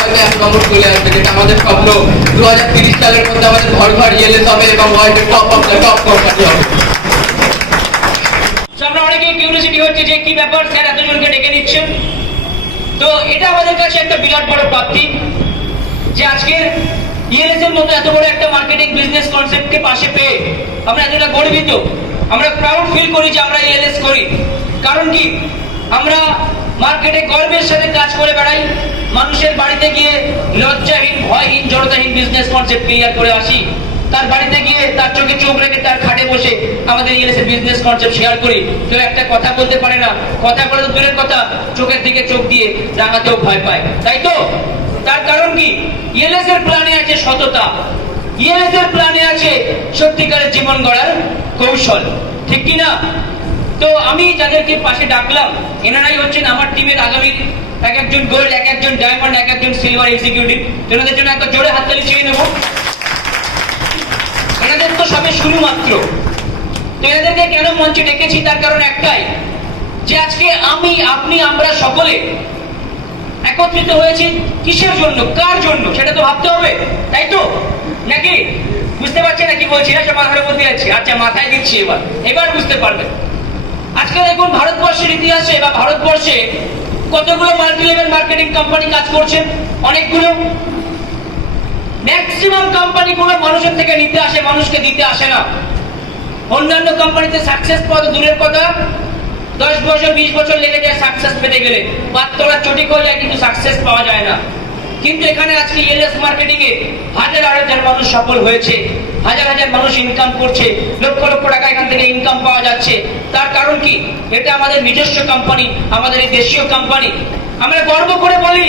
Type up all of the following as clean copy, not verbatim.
হয়তো 1 নম্বর চলে আসবে, যেটা আমাদের স্বপ্ন 2030 সালের মধ্যে আমাদের ঘর ঘর ইএলএস হবে এবং ওয়ার্ল্ডের top of the top company হবে। আমরা অনেকেই কিউরিওসিটি হচ্ছে যে কি ব্যাপার স্যার এতজনকে ডেকে নিচ্ছেন। তো এটা আমাদের কাছে একটা বিরাট বড় প্রাপ্তি যে আজকের ইএলএস এর মতো এত বড় একটা মার্কেটিং বিজনেস কনসেপ্টকে পাশে পেয়ে আমরা এতটা গর্বিত, আমরা প্রাউড ফিল করি যে আমরা ইএলএস করি। কারণ কি, আমরা মার্কেটে গর্বের সাথে কাজ করে বেড়াই, মানুষের বাড়িতে গিয়ে লজ্জাহীন ভয়হীন জড়তাহীন বিজনেস কনসেপ্ট ক্লিয়ার করে আসি, তার বাড়িতে গিয়ে তার চোখে চোখ রেখে তার খাটে বসে আমাদের ইএলএস এর বিজনেস কনসেপ্ট শেয়ার করি। কেউ একটা কথা বলতে পারে না, কথা বলে তো দূরের কথা, চোখের দিকে চোখ দিয়ে রাঙাতেও ভয় পায়, তাই তো? তার কারণ কি, ইএলএস এর প্ল্যানে আছে সততা, ইএলএস এর প্ল্যানে আছে সত্যিকারের জীবন গড়ার কৌশল, ঠিক কি না? তো আমি যাদেরকে পাশে ডাকলাম এনারাই হচ্ছেন আমার টিমের আগামী এক একজন গোল্ড, এক একজন ডায়মন্ড, এক একজন সিলভার এক্সিকিউটিভ। এনাদের জন্য একটা জোরে হাততালি চেয়ে নেব। এনাদের তো সবে শুরু মাত্র। তো এনাদেরকে কেন মঞ্চে ডেকেছি তার কারণ একটাই, যে আজকে আমি, আপনি, আমরা সকলে একত্রিত হয়েছি কিসের জন্য, কার জন্য, সেটা তো ভাবতে হবে, তাই তো? নাকি বুঝতে পারছেন না কি বলছি? না সব মাথার মধ্যে আছে? আচ্ছা, মাথায় দিচ্ছি, এবার বুঝতে পারবেন। আজকে দেখুন ভারতবর্ষের ইতিহাসে বা ভারতবর্ষে কতগুলো মাল্টি লেভেল মার্কেটিং কোম্পানি কাজ করছেন, অনেকগুলো। ম্যাক্সিমাম কোম্পানিগুলো মানুষের থেকে নিতে আসে, মানুষকে দিতে আসে না। অন্যান্য কোম্পানিতে সাকসেস পাওয়া দূরের কথা, 10 বছর 20 বছর লেগে যায় সাকসেস পেতে গেলে, পাততলা চটি হয়ে যায়, কিন্তু সাকসেস পাওয়া যায় না। কিন্তু এখানে আজকে ইএলএস মার্কেটিং এ হাজার হাজার মানুষ সফল হয়েছে, হাজার হাজার মানুষ ইনকাম করছে, লক্ষ লক্ষ টাকা এখান থেকে ইনকাম পাওয়া যাচ্ছে। তার কারণ কি, এটা আমাদের নিজস্ব কোম্পানি, আমাদের এই দেশীয় কোম্পানি। আমরা গর্ব করে বলি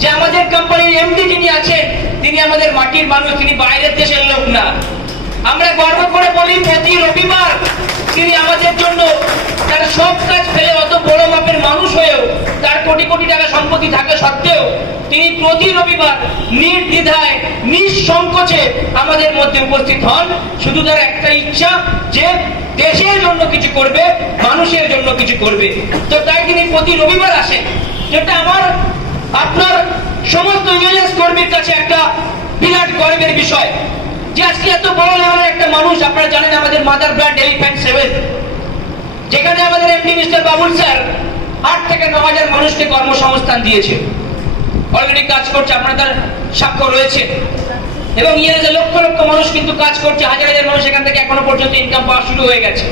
যে আমাদের কোম্পানির এমডি যিনি আছেন তিনি আমাদের মাটির মানুষ, তিনি বাইরের দেশের লোক না। আমরা গর্ব করে বলি প্রতি রবিবার তিনি আমাদের জন্য তার সব কাজ ফেলে, অত বড় মাপের মানুষ হয়েও, তার কোটি কোটি টাকা সম্পত্তি থাকা সত্ত্বেও তিনি প্রতি রবিবার নির্দ্বিধায় নিঃসংকোচে আমাদের মধ্যে উপস্থিত হন। শুধু তার একটা ইচ্ছা যে দেশের জন্য কিছু করবে, মানুষের জন্য কিছু করবে। তো তাই তিনি প্রতি রবিবার আসেন, যেটা আমার আপনার সমস্ত ইএলএস কর্মীর কাছে একটা বিরাট গর্বের বিষয় যে আজকে এত বড় লেভেলের একটা মানুষ। আপনারা জানেন আমাদের মাদার ব্র্যান্ড এলিফ্যান্ট 7, যেখানে আমাদের এমডি মিস্টার বাবুল স্যার 8 থেকে 9 হাজার মানুষকে কর্মসংস্থান দিয়েছে, অলরেডি কাজ করছে, আপনাদের সাক্ষ্য রয়েছে। এবং ইএলএস এ লক্ষ লক্ষ মানুষ কিন্তু কাজ করছে, হাজার হাজার মানুষ এখান থেকে এখনো পর্যন্ত ইনকাম পাওয়া শুরু হয়ে গেছে।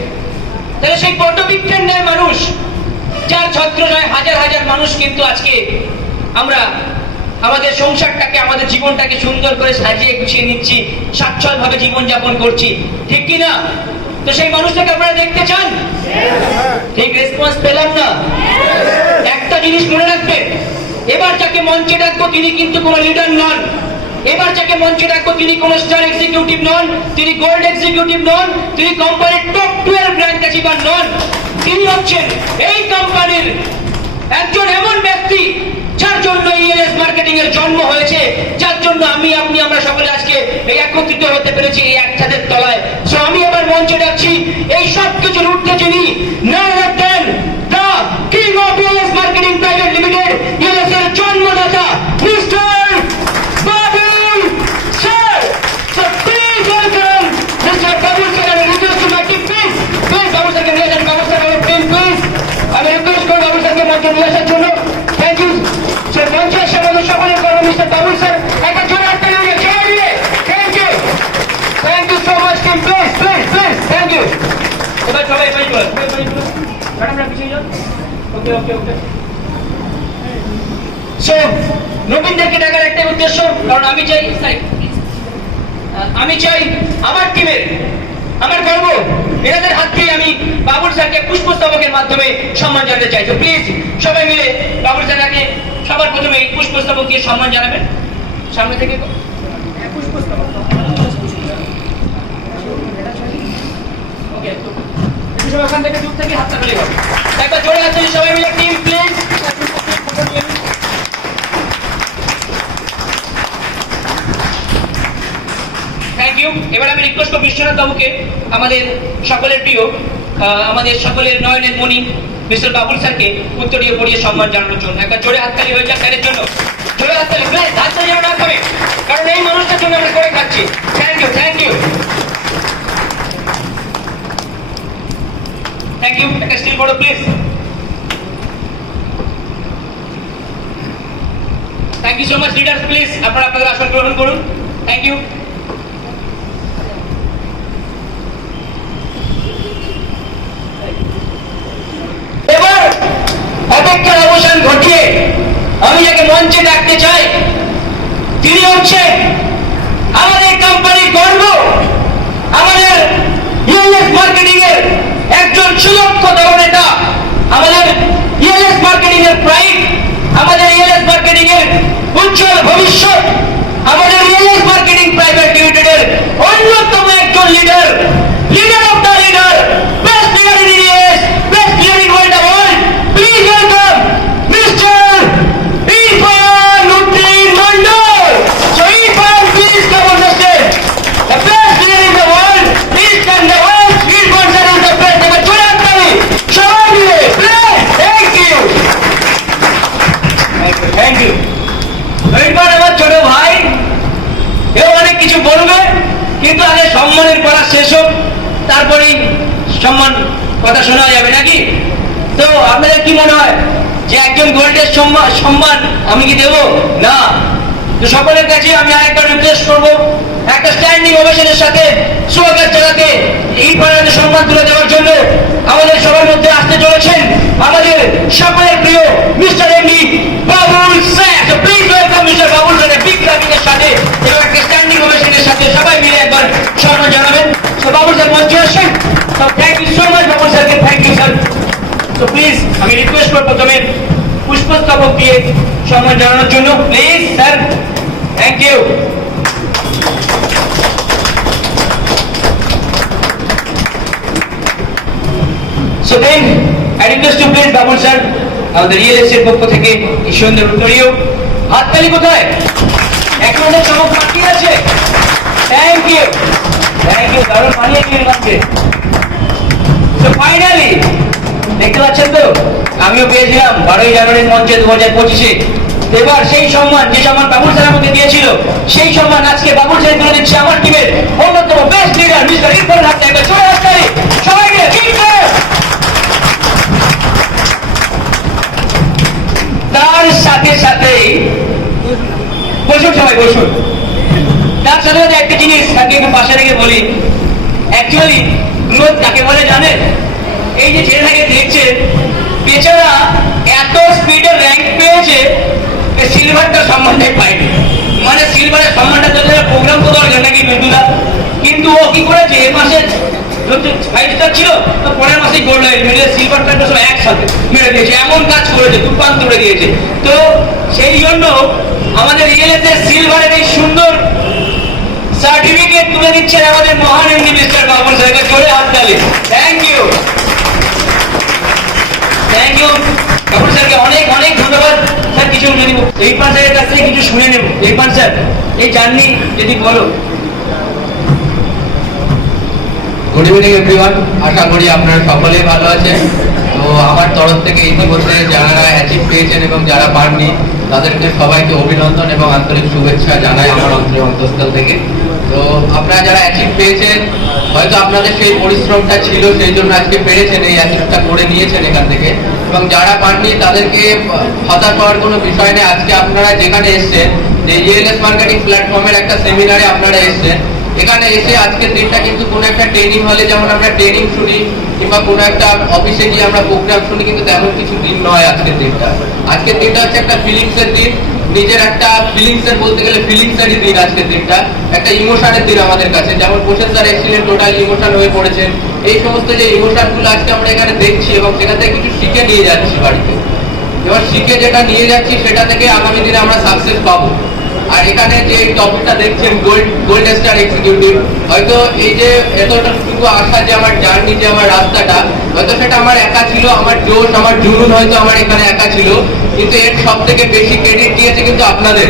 তাহলে সেই পটবিজ্ঞান নেয় মানুষ, যার ছত্রছায়ায় হাজার হাজার মানুষ কিন্তু আজকে আমরা আমাদের সংসারটাকে, আমাদের জীবনটাকে সুন্দর করে সাজিয়ে গুছিয়ে নিচ্ছি, স্বাচ্ছন্দ্য ভাবে জীবনযাপন করছি, ঠিক কি না? তো সেই মানুষটাকে আপনারা দেখতে চান? ঠিক রেসপন্স পেলাম না। একটা জিনিস মনে রাখবেন, এবার যাকে মঞ্চে ডাকবো তিনি কিন্তু কোনো লিডার নন, এবার যাকে মঞ্চে ডাকবো তিনি কোনো স্টার এক্সিকিউটিভ নন, তিনি গোল্ড এক্সিকিউটিভ নন, তিনি কোম্পানির টপ 12 র্যাঙ্ক অ্যাচিভার নন। তিনি হচ্ছেন এই কোম্পানির একজন এমন ব্যক্তি যার জন্য ইএলএস মার্কেটিং এর জন্ম হয়েছে, যার জন্য আমি, আপনি, আমরা সকলে আজকে এই একত্রিত হতে পেরেছি এই এক ছাদের তলায়। সো আমি এবার মঞ্চে ডাকছি এই সব কিছুর ঊর্ধ্বে যিনি, none other than the king of ELS marketing private limited, ELS এর জন্মদাতা mister Babul sir. So please welcome mister Babul sir. আমি request to my team, please Babul স্যারকে নিয়ে আসেন, বাবুল স্যার প্লিজ, আমি রিকোয়েস্ট করব বাবুল স্যারকে মঞ্চে নিয়ে আসার জন্য। Thank you sir. মঞ্চে এসে আমাদের সকলের করবো মিস্টার বাবুল স্যার, একটা জোরে হাততালি দিয়ে ছেড়ে দিয়ে। Thank you, thank you so much team, please please please, thank you. এবার সবাই ম্যাডামরা পিছিয়ে যান। ওকে ওকে ওকে। সো নবীনদেরকে ডাকার একটাই উদ্দেশ্য, কারণ আমি চাই আমার টিমের, আমার গর্ব, এনাদের হাত দিয়ে আমি বাবুল স্যারকে পুষ্পস্তবকের মাধ্যমে সম্মান জানাতে চাই। তো প্লিজ সবাই মিলে বাবুল স্যারকে সবার প্রথমে পুষ্পস্তবক দিয়ে সম্মান জানাবেন। সামনে থেকে পুষ্পস্তবক, ওকে, ওখান থেকে দূর থেকে হাতটা ফেলে হবে। একবার জোরে হাত দিয়ে সবাই মিলে টিম প্লিজ। Thank you. এবার আমি রিকোয়েস্ট করব বিশ্বনাথ বাবুকে, আমাদের সকলের প্রিয়, আমাদের সকলের নয়নের মণি মিস্টার বাবুল স্যারকে উত্তরীয় পড়িয়ে সম্মান জানানোর জন্য। একটা জোরে হাততালি হয়ে যাক স্যারের জন্য, জোরে হাততালি। Thank you so much leaders, please আপনারা আপনাদের আসন গ্রহণ করুন। Thank you. এবার অপেক্ষার অবসান ঘটিয়ে আমি যাকে মঞ্চে ডাকতে চাই, তিনি হচ্ছেন আমাদের কোম্পানির গর্ব, আমাদের ইএলএস মার্কেটিং এর একজন সুদক্ষ দলনেতা, আমাদের ইএলএস মার্কেটিং এর প্রাইড, আমাদের ইএলএস মার্কেটিং এর উজ্জ্বল ভবিষ্যৎ, আমাদের ইএলএস মার্কেটিং প্রাইভেট লিমিটেডের অন্যতম একজন leader, leader of the leader, best leader in ELS, best leader in world world, please welcome mister Irfan Uddin Mondal. So Irfan, please come on the stage. The best leader in the world, east and the west, Irfan sir is the best. এবার চলে আসতে হবে সবাই মিলে, please. Thank you, thank you. Irfan আমার ছোট ভাই, এও অনেক কিছু বলবে, কিন্তু আগে সম্মানের পড়া শেষ হোক, তারপরেই সম্মান কথা শোনা যাবে নাকি? তো আপনাদের কি মনে হয় যে একজন গোল্ডের সম্মান আমি কি দেবো? না। তো সকলের কাছে আমি আরেকবার রিকোয়েস্ট করবো, একটা স্ট্যান্ডিং ওভেশনের সাথে স্বাগত জানাতে, এই পাড়াতে সম্মান তুলে দেওয়ার জন্য আমাদের সবার মধ্যে আসতে চলেছেন আমাদের সকলের প্রিয় mister MD Babul sir. Please welcome mister Babul sir, big clapping এর সাথে এবং একটা স্ট্যান্ডিং ওভেশনের সাথে সবাই মিলে একবার সম্মান জানাবেন। তো বাবুল স্যার মঞ্চে আসেন। তো thank you so much Babul স্যারকে, থ্যাংক ইউ স্যার। তো প্লিজ আমি রিকোয়েস্ট করবো প্রথমে পুষ্পস্তবক দিয়ে সম্মান জানানোর জন্য, please sir. Thank you. So then, I request you please Babul sir, আমাদের ইএলএস এর পক্ষ থেকে এই সুন্দর উত্তরীয়। হাততালি কোথায়? এখনো চমক বাকি আছে। থ্যাংক ইউ, থ্যাংক ইউ, দারুণ বানিয়ে দিলেন আমাকে। So finally, দেখতে পাচ্ছেন তো, আমিও পেয়েছিলাম 12ই জানুয়ারির মঞ্চে 2025-এ। এবার সেই সম্মান, যে সম্মান বাবুল স্যার আমাকে দিয়েছিল, সেই সম্মান আজকে বাবুল স্যার তুলে দিচ্ছে আমার টিমের অন্যতম বেস্ট লিডার মিস্টার ইরফান হাতে। একবার চলে আসতে সবাই মিলে তার সাথে সাথে বসুন, সবাই বসুন। তার সাথে সাথে একটা জিনিস আগে একটু পাশে রেখে বলি, অ্যাকচুয়ালি গ্রোথ কাকে বলে জানেন? এই যে ছেলেটাকে দেখছেন, বেচারা এত স্পিডে র্যাঙ্ক পেয়েছে, সিলভারটা সম্মানটাই পায়নি। মানে সিলভারের সম্মানটা তো প্রোগ্রাম তো দরকার নাকি মেদুদা, কিন্তু ও কি করেছে, এ মাসে 5 স্টার ছিল, তো পরের মাসেই গোল্ড হয়ে মেরে সিলভার প্যান্টটা সব একসাথে মেরে দিয়েছে, এমন কাজ করেছে, দুর্দান্ত করে দিয়েছে। তো সেই জন্য আমাদের ইএলএস এর সিলভারের এই সুন্দর সার্টিফিকেট তুলে দিচ্ছেন আমাদের মহান এমডি মিস্টার বাবুল স্যারকে। জোরে হাততালি। Thank you, thank you Babul স্যারকে, অনেক অনেক ধন্যবাদ স্যার। কিছু যদি ইরফান স্যারের কাছ থেকে কিছু শুনে নেব। ইরফান স্যার, এই জার্নি যদি বলো। গুড ইভিনিং এভরিওয়ান, আশা করি আপনারা সকলেই ভালো আছেন। তো আমার তরফ থেকে ইতিমধ্যে যারা অ্যাচিভ পেয়েছেন এবং যারা পাননি, তাদেরকে সবাইকে অভিনন্দন এবং আন্তরিক শুভেচ্ছা জানাই আমার অন্তঃস্থল থেকে। তো আপনারা যারা অ্যাচিভ পেয়েছেন, হয়তো আপনাদের সেই পরিশ্রমটা ছিল, সেই জন্য আজকে পেরেছেন, এই অ্যাচিভটা করে নিয়েছেন এখান থেকে। এবং যারা পাননি তাদেরকে হতাশ হওয়ার কোনো বিষয় নেই। আজকে আপনারা যেখানে এসছেন, যে ইএলএস মার্কেটিং প্ল্যাটফর্মের একটা সেমিনারে আপনারা এসছেন, এখানে এসে আজকের দিনটা কিন্তু কোনো একটা ট্রেনিং হলে যেমন আমরা ট্রেনিং শুনি, কিংবা কোনো একটা অফিসে গিয়ে আমরা প্রোগ্রাম শুনি, কিন্তু তেমন কিছু দিন নয় আজকের দিনটা। আজকের দিনটা হচ্ছে একটা ফিলিংসের দিন, নিজের একটা ফিলিংসের, বলতে গেলে ফিলিংসেরই দিন আজকের দিনটা, একটা ইমোশনের দিন আমাদের কাছে। যেমন প্রসেস স্যার এসেছিলেন, টোটাল ইমোশন হয়ে পড়েছেন। এই সমস্ত যে ইমোশনগুলো আজকে আমরা এখানে দেখছি এবং সেখান থেকে কিছু শিখে নিয়ে যাচ্ছি বাড়িতে। এবার শিখে যেটা নিয়ে যাচ্ছি, সেটা থেকে আগামী দিনে আমরা সাকসেস পাবো। আর এখানে যে টপিকটা দেখছেন, গোল্ড স্টার এক্সিকিউটিভ, হয়তো এই যে এতটুকু আসা, যে আমার জার্নি, যে আমার রাস্তাটা, হয়তো সেটা আমার একা ছিল, আমার জোশ, আমার জুনুন হয়তো আমার এখানে একা ছিল, কিন্তু এর সব থেকে বেশি ক্রেডিট দিয়েছে কিন্তু আপনাদের।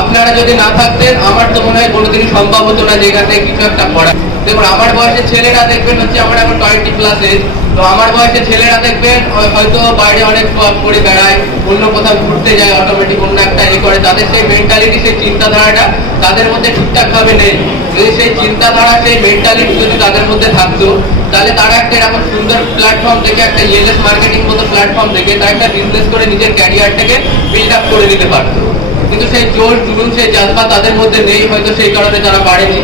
আপনারা যদি না থাকতেন, আমার তো মনে হয় কোনোদিনই সম্ভব হতো না যে এখান থেকে কিছু একটা করা। দেখুন, আমার বয়সের ছেলেরা দেখবেন হচ্ছে, আমার এখন 20+ এজ, তো আমার বয়সের ছেলেরা দেখবেন হয়তো বাইরে অনেক করে বেড়ায়, অন্য কোথাও ঘুরতে যায়, অটোমেটিক অন্য একটা করে, তাদের সেই মেন্টালিটি, সেই চিন্তাধারাটা তাদের মধ্যে ঠিকঠাক ভাবে নেই। যদি সেই চিন্তাধারা, সেই মেন্টালিটি যদি তাদের মধ্যে থাকতো, তাহলে তারা একটা এরকম সুন্দর প্ল্যাটফর্ম থেকে, একটা ইএলএস মার্কেটিং মতো প্ল্যাটফর্ম থেকে তারা একটা বিজনেস করে নিজের ক্যারিয়ারটাকে বিল্ড আপ করে দিতে পারতো। কিন্তু সেই জোর জুলুম সেই জাজবা তাদের মধ্যে নেই, হয়তো সেই কারণে তারা পারেনি।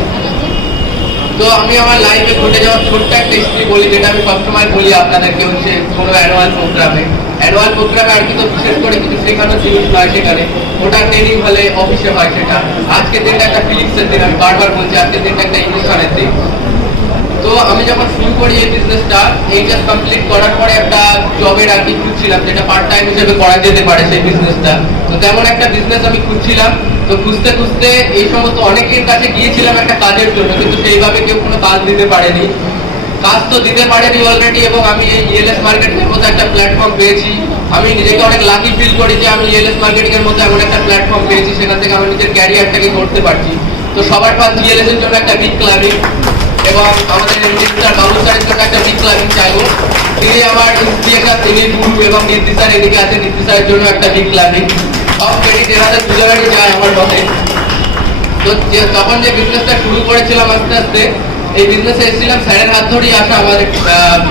তো আমি আমার লাইফে ঘটে যাওয়া ছোট্ট একটা হিস্ট্রি বলি, যেটা আমি সবসময় বলি আপনাদেরকে, হচ্ছে কোনো অ্যানুয়াল প্রোগ্রামে আর কি, তো বিশেষ করে কিছু শেখানোর জিনিস নয় সেখানে, ওটা ট্রেনিং হলে অফিসে হয় সেটা। আজকের দিনটা একটা ফিলিপসের দিন, আমি বারবার বলছি আজকের দিনটা একটা ইমোশনের দিন। তো আমি যখন শুরু করি এই বিজনেসটা, এইচএস কমপ্লিট করার পরে একটা জবের আর কি খুঁজছিলাম, যেটা পার্ট টাইম হিসেবে করা যেতে পারে সেই বিজনেসটা। তো তেমন একটা বিজনেস আমি খুঁজছিলাম। তো খুঁজতে খুঁজতে এই সমস্ত অনেকের কাছে গিয়েছিলাম একটা কাজের জন্য, কিন্তু সেইভাবে কেউ কোনো কাজ দিতে পারেনি। কাজ তো দিতে পারেনি অলরেডি, এবং আমি এই ইএলএস মার্কেটিং এর মতো একটা প্ল্যাটফর্ম পেয়েছি। আমি নিজেকে অনেক লাকি ফিল করি যে আমি ইএলএস মার্কেটিং এর মতো এমন একটা প্ল্যাটফর্ম পেয়েছি, সেখান থেকে আমি নিজের ক্যারিয়ারটাকে করতে পারছি। তো সবার ফার্স্ট ইএলএস এর জন্য একটা বিগ ক্লাবিং, এবং আমাদের মিস্টার বাবু স্যারের জন্য একটা বিগ ক্লাবিং চাইবো। তিনি আমার ইন্সপিরেশন, তিনি গুরু, এবং নীতি স্যার এদিকে আছে, নীতি স্যারের জন্য একটা বিগ ক্লাবিং। সব ক্রেডিট এনাদের দুজনেরই যায় আমার মতে। তো তখন যে বিজনেসটা শুরু করেছিলাম আস্তে আস্তে, এই বিজনেসে এসেছিলাম স্যারের হাত ধরেই আসা, আমাদের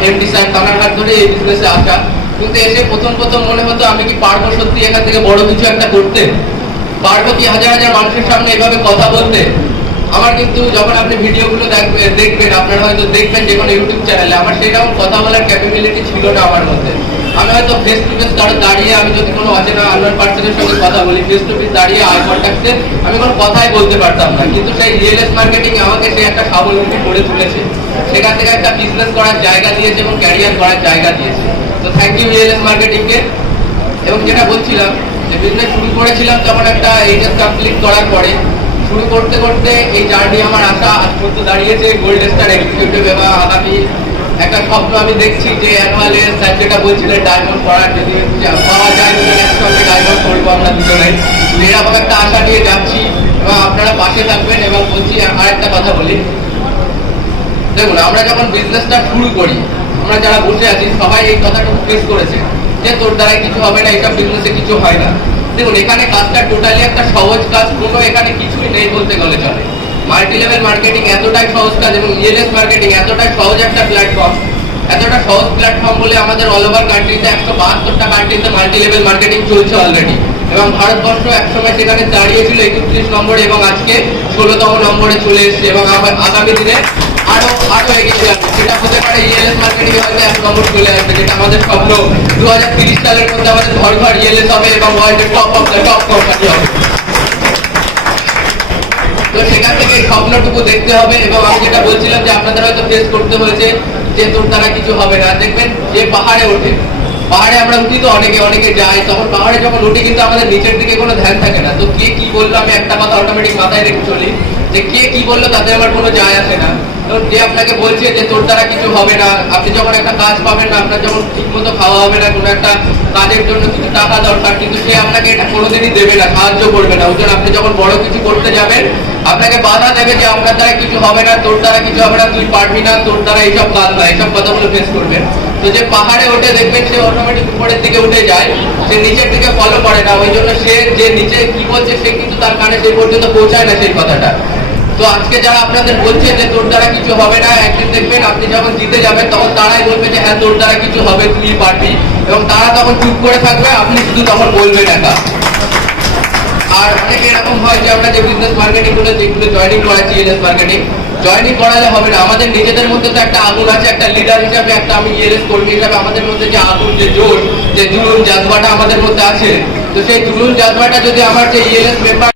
এমডি স্যার, তার হাত ধরেই এই বিজনেসে আসা। কিন্তু এসে প্রথম মনে হতো আমি কি পারবো সত্যি এখান থেকে বড় কিছু একটা করতে, পারবো কি হাজার হাজার মানুষের সামনে এভাবে কথা বলতে। আমার কিন্তু যখন আপনি ভিডিওগুলো দেখবেন, আপনারা হয়তো দেখবেন যে কোনো ইউটিউব চ্যানেলে, আমার সেরকম কথা বলার ক্যাপাবিলিটি ছিল না আমার মধ্যে। আমি হয়তো ফেস টু ফেস কারো দাঁড়িয়ে, আমি যদি কোনো অচেনা আননোন পার্সনের সঙ্গে কথা বলি, ফেস টু ফেস দাঁড়িয়ে আই কন্ট্যাক্টে আমি কোনো কথাই বলতে পারতাম না। কিন্তু সেই ইএলএস মার্কেটিং আমাকে সেই একটা স্বাবলম্বী করে তুলেছে, সেখান থেকে একটা বিজনেস করার জায়গা দিয়েছে এবং ক্যারিয়ার করার জায়গা দিয়েছে। তো থ্যাংক ইউ ইএলএস মার্কেটিংকে। এবং যেটা বলছিলাম, যে বিজনেস শুরু করেছিলাম তখন একটা এইচএস কমপ্লিট করার পরে, শুরু করতে করতে এই জার্নি আমার আশা আজ পর্যন্ত দাঁড়িয়েছে গোল্ড স্টার এক্সিকিউটিভ। এবং আগামী একটা স্বপ্ন আমি দেখছি যে অ্যানুয়ালে স্যার যেটা বলছিলেন ডায়মন্ড করার, যদি পাওয়া যায় দুজন একসঙ্গে ডায়মন্ড করবো আমরা দুজনে, এরকম একটা আশা নিয়ে যাচ্ছি। এবং আপনারা পাশে থাকবেন। এবং বলছি আর একটা কথা বলি, দেখুন আমরা যখন বিজনেসটা শুরু করি, আমরা যারা বসে আছি সবাই এই কথাটা ফেস করেছে যে তোর দ্বারাই কিছু হবে না, এইসব বিজনেসে কিছু হয় না। দেখুন এখানে কাজটা টোটালি একটা সহজ কাজ, কোনো এখানে কিছুই নেই বলতে গেলে চলে। মাল্টি লেভেল মার্কেটিং এতটাই সহজ কাজ, এবং ইএলএস মার্কেটিং এতটাই সহজ একটা প্ল্যাটফর্ম, এতটা সহজ প্ল্যাটফর্ম বলে আমাদের অল ওভার কান্ট্রিতে 172টা কান্ট্রিতে মাল্টি লেভেল মার্কেটিং চলছে অলরেডি। এবং ভারতবর্ষ একসময় সেখানে দাঁড়িয়েছিল 31 নম্বরে, এবং আজকে 16তম নম্বরে চলে এসেছে। এবং আগামী দিনে আরো এগিয়ে যাবে। সেটা হতে পারে ইএলএস মার্কেটিং হয়তো 1 নম্বর চলে আসবে, যেটা আমাদের স্বপ্ন। 2030 সালের মধ্যে আমাদের ঘর ঘর ইএলএস হবে এবং ওয়ার্ল্ডের top of the top company হবে। তো সেখান থেকে এই স্বপ্নটুকু দেখতে হবে। এবং আমি যেটা বলছিলাম যে আপনাদের হয়তো ফেস করতে হয়েছে যে তোর দ্বারা কিছু হবে না। দেখবেন যে পাহাড়ে ওঠে, পাহাড়ে আমরা উঠি তো অনেকে যাই, তখন পাহাড়ে যখন উঠি কিন্তু আমাদের নিচের দিকে কোনো ধ্যান থাকে না। তো কে কি বললো, আমি একটা কথা অটোমেটিক মাথায় রেখে চলি যে কে কি বললো তাতে আমার কোনো যায় আসে না। তো যে আপনাকে বলছে যে তোর দ্বারা কিছু হবে না, আপনি যখন একটা কাজ পাবেন না, আপনার যখন ঠিক মতো খাওয়া হবে না, কোনো একটা কাজের জন্য কিছু টাকা দরকার, কিন্তু সে আপনাকে এটা কোনোদিনই দেবে না, সাহায্য করবে না। ওই জন্য আপনি যখন বড় কিছু করতে যাবেন, আপনাকে বাধা দেবে যে আপনার দ্বারা কিছু হবে না, তোর দ্বারা কিছু হবে না, তুই পারবি না, তোর দ্বারা এইসব কাজ না, এইসব কথাগুলো ফেস করবেন। তো যে পাহাড়ে ওঠে দেখবেন সে অটোমেটিক উপরের দিকে উঠে যায়, সে নিচের দিকে ফলো করে না। ওই জন্য সে যে নিচে কি বলছে সে কিন্তু তার কানে সেই পর্যন্ত পৌঁছায় না সেই কথাটা। তো আজকে যারা আপনাদের বলছে যে তোর দ্বারা কিছু হবে না, একদিন দেখবেন আপনি যখন জিতে যাবেন তখন তারাই বলবে যে হ্যাঁ তোর দ্বারা কিছু হবে, তুই পারবি। এবং তারা তখন চুপ করে থাকবে, আপনি শুধু তখন বলবেন একা। আর অনেক এরকম হয় যে আমরা যে বিজনেস মার্কেটিং গুলো যেগুলো জয়েনিং করাচ্ছি, ইএলএস মার্কেটিং জয়েনিং করালে হবে না। আমাদের নিজেদের মধ্যে তো একটা আগুন আছে, একটা লিডার হিসাবে, একটা আমি ইএলএস কর্মী হিসাবে আমাদের মধ্যে যে আগুন, যে জোর, যে জুনুন জাজবাটা আমাদের মধ্যে আছে, তো সেই জুনুন জাজবাটা যদি আমার যে ইএলএস মেম্বার